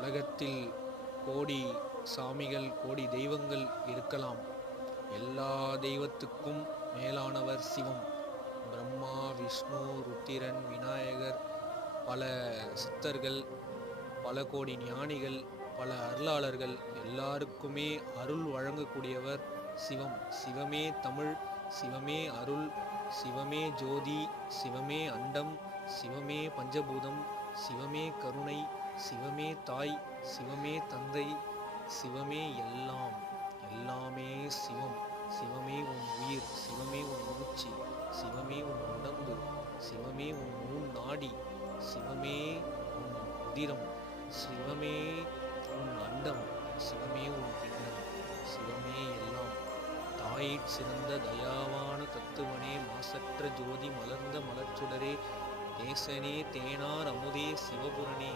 உலகத்தில் கோடி சாமிகள் கோடி தெய்வங்கள் இருக்கலாம். எல்லா தெய்வத்துக்கும் மேலானவர் சிவம். பிரம்மா விஷ்ணு ருத்திரன் விநாயகர் பல சித்தர்கள் பல கோடி ஞானிகள் பல அருளாளர்கள் எல்லாருக்குமே அருள் வழங்கக்கூடியவர் சிவம். சிவமே தமிழ் சிவமே அருள் சிவமே ஜோதி சிவமே அண்டம் சிவமே பஞ்சபூதம் சிவமே கருணை சிவமே தாய் சிவமே தந்தை சிவமே எல்லாம். எல்லாமே சிவம். சிவமே உன் உயிர் சிவமே உன் மூச்சு சிவமே உன் உடம்பு சிவமே உன் ஊன் நாடி சிவமே உன் உதிரம் சிவமே உன் அண்டம் சிவமே உன் பிண்டம் சிவமே எல்லாம். தாயிற் சிறந்த தயாவான தத்துவனே மாசற்ற ஜோதி மலர்ந்த மலர்ச்சுடரே தேசனே தேனார் அமுதே சிவபுரனே